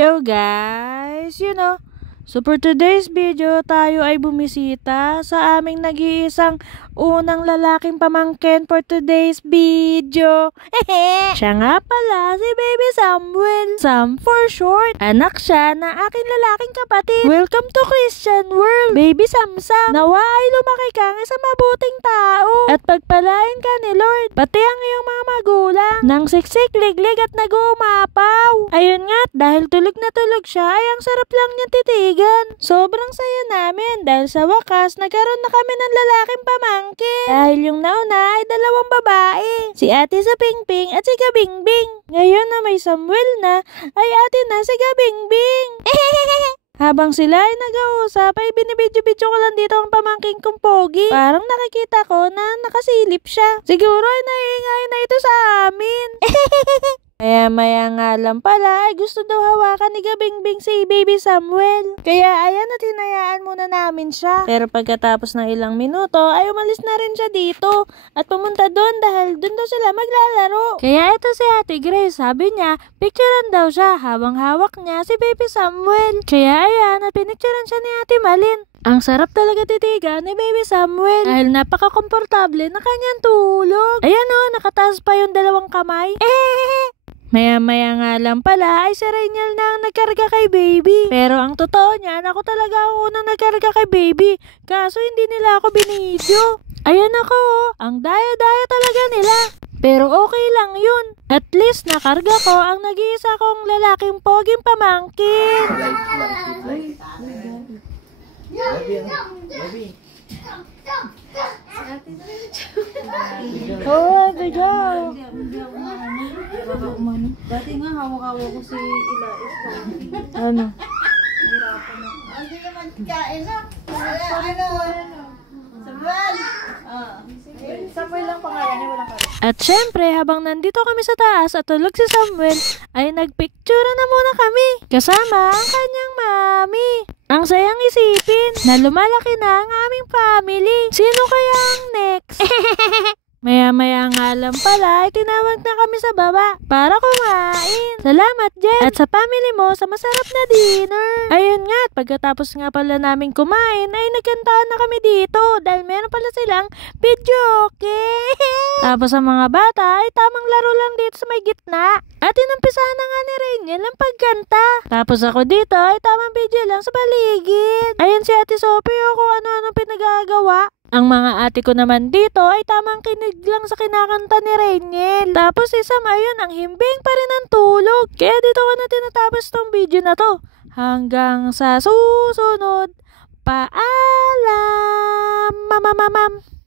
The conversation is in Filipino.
Yo guys, so for today's video, tayo ay bumisita sa aming nag-iisang unang lalaking pamangkin for today's video. Siya nga pala si Baby Samuel. Sam for short. Anak siya na aking lalaking kapatid. Welcome to Christian world, Baby Samsam. Nawa ay lumaki kang isang mabuting tao at pagpalain ka ni Lord, pati ang iyong mga magulang, nang siksik, liglig at nag-uumapaw. Ayun nga, dahil tulog na tulog siya, ay ang sarap lang niya titigan. Sobrang saya namin dahil sa wakas nagkaroon na kami ng lalaking pamangkin. Dahil yung nauna ay dalawang babae, si Ate sa Pingping at si Gabingbing. Ngayon na may Samuel na, ay ate na si Gabingbing. Habang sila ay nag-uusap, ay binibidyo-bidyo ko lang dito ang pamangking kong pogi. Parang nakikita ko na nakasilip siya. Siguro ay naiingay na ito sa amin. Maya nga lang pala ay gusto daw hawakan ni Gabingbing si Baby Samuel. Kaya ayan at hinayaan muna namin siya. Pero pagkatapos ng ilang minuto ay umalis na rin siya dito at pumunta doon dahil doon daw sila maglalaro. Kaya ito si Ate Grace, sabi niya picturean daw siya habang hawak niya si Baby Samuel. Kaya ayan at pinicturean siya ni Ate Malin. Ang sarap talaga titigan ni Baby Samuel dahil napaka-komportable na kanyang tulog. Ayan o, nakataas pa yung dalawang kamay. Maya-maya nga lang pala ay si Rainiel na ang nagkarga kay Baby. Pero ang totoo niyan, ako talaga ang unang nagkarga kay Baby. Kaso hindi nila ako binidyo. Ayan ako, ang daya-daya talaga nila. Pero okay lang yun. At least nakarga ko ang nag-iisa kong lalaking poging pamangkin. Oh, Ate Jo. Dati nga hawak-hawak ko si Ilais. Ano? Hindi naman kain na. Samuel! Samuel lang pangalan niya, walang kain. At syempre, habang nandito kami sa taas at tulog si Samuel, ay nagpicture na muna kami kasama ang kanyang mami. Ang sayang isipin na lumalaki na ang aming family. Sino kaya ang next? Maya-maya nga lang pala ay tinawag na kami sa baba para kumain. Salamat Jen at sa family mo sa masarap na dinner. Ayun nga, pagkatapos nga pala namin kumain ay nagkantahan na kami dito dahil meron pala silang videoke. Tapos ang mga bata ay tamang laro lang dito sa may gitna. At inumpisahan na nga ni Rainiel ang pagkanta. Tapos ako dito ay tamang video lang sa paligid. Ayun si Ate Sophie o kung ano-ano pinagagawa. Ang mga ate ko naman dito ay tamang kinig lang sa kinakanta ni Rainiel. Tapos si Sam ayun ang himbing pa rin ang tulog. Kaya dito ko na tinatapos tong video na to. Hanggang sa susunod. Paalam! Mamamamam!